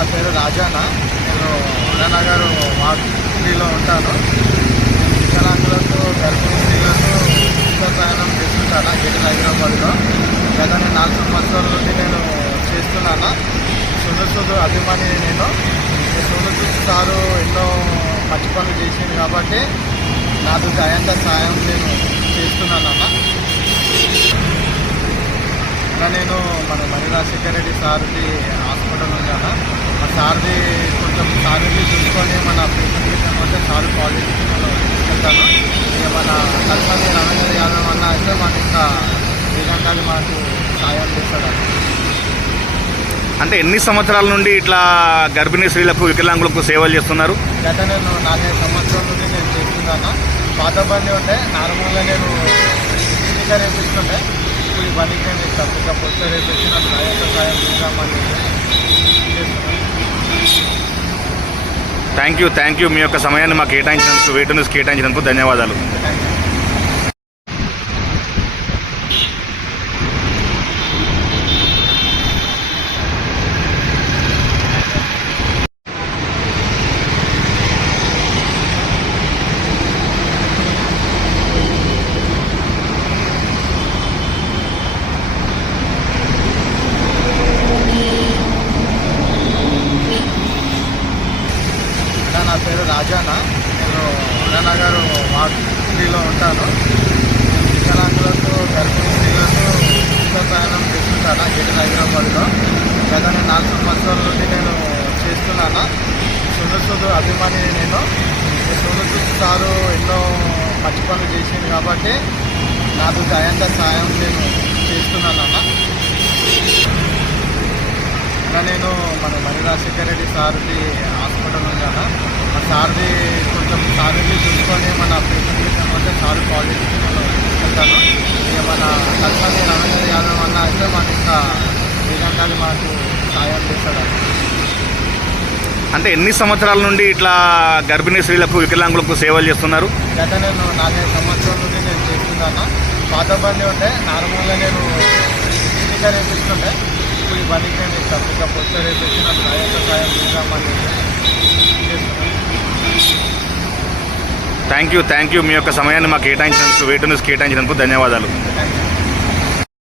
నా పేరు రాజానా. నేను వార్డ్ త్రీలో ఉంటాను. వికలాంగులకు గర్భిణీ స్త్రీలకు ఉచిత ప్రయాణం చేస్తుంటాను గిరిజన హైదరాబాద్లో. గత నేను నాలుగు సంవత్సరాల నుండి నేను చేస్తున్నాను. సునసుదు అభిమాని నేను. ఈ సారు ఎన్నో మంచి పనులు చేసింది కాబట్టి నాకు దయంగా సాయం నేను చేస్తున్నానన్న. ఇలా నేను మన మణి రాజశేఖర రెడ్డి సార్ది హాస్పిటల్ ఉన్నాను మా సార్ది కొంచెం సార్ని చూసుకొని మన పేషెంట్కి అంటే సార్ క్వాలిటీ వెళ్తాను ఇక మన కల్పని రవీంద్ర యాదవ్ అన్న అయితే మాకు ఇంకా శ్రీలంకలు మాకు సాయం చేస్తాడు. అంటే ఎన్ని సంవత్సరాల నుండి ఇట్లా గర్భిణీ స్త్రీలకు వికలాంగులకు సేవలు చేస్తున్నారు? గత నేను నాలుగైదు సంవత్సరాల నుండి నేను చేస్తున్నాను. పాత బండి ఉంటే నార్మల్గా నేను స్టిక్కర్ వేపించుకుంటే ఇప్పుడు ఈ బండికి నేను తప్పుగా పోస్టర్ వేపించి నాకు నాయక సాయం చేద్దామని థ్యాంక్ యూ థ్యాంక్ యూ మీ యొక్క సమయాన్ని మాకు కేటాయించినందుకు వేటు కేటాయించినందుకు ధన్యవాదాలు. పేరు రాజానా? నేను అన్ననగర్ వార్డ్ త్రీలో ఉంటాను. వికలాంగులకు గర్భిణీ స్త్రీలకు ఉచిత ప్రయాణం చేస్తుంటాను గిరిజన హైదరాబాద్లో. గత నేను నాలుగు సంవత్సరాల నుండి నేను చేస్తున్నాను? సునసుద్ అభిమాని నేను. ఈ సారు ఎన్నో మంచి పనులు చేసింది కాబట్టి నాకు దయంగా సాయం నేను చేస్తున్నానన్న. ఇలా నేను మన మణి రాజశేఖర రెడ్డి సార్ది హాస్పిటల్ ఉన్నాను. సార్ది కొంచెం సార్ని చూసుకొని మన పేషెంట్కి అంటే సార్ క్వాలిటీ వెళ్తాను ఇక మన కల్పని రవీంద్ర యాదవ్ అన్న అయితే మాకు ఇంకా శ్రీలంకలు మాకు సాయం చేస్తాడు. అంటే ఎన్ని సంవత్సరాల నుండి ఇట్లా గర్భిణీ స్త్రీలకు వికలాంగులకు సేవలు చేస్తున్నారు? గత నేను నాలుగైదు సంవత్సరాల నుండి నేను చేస్తున్నాను. పాత బండి ఉంటే నార్మల్గా నేను స్టిక్కర్ వేపించుకుంటే ఇప్పుడు ఈ బండికి నేను తప్పుగా పోస్టర్ వేపించి నాకు నాయక సాయం చేద్దామని థ్యాంక్ యూ థ్యాంక్ యూ మీ యొక్క సమయాన్ని మాకు కేటాయించినందుకు వేటు న్యూస్ కేటాయించినందుకు ధన్యవాదాలు.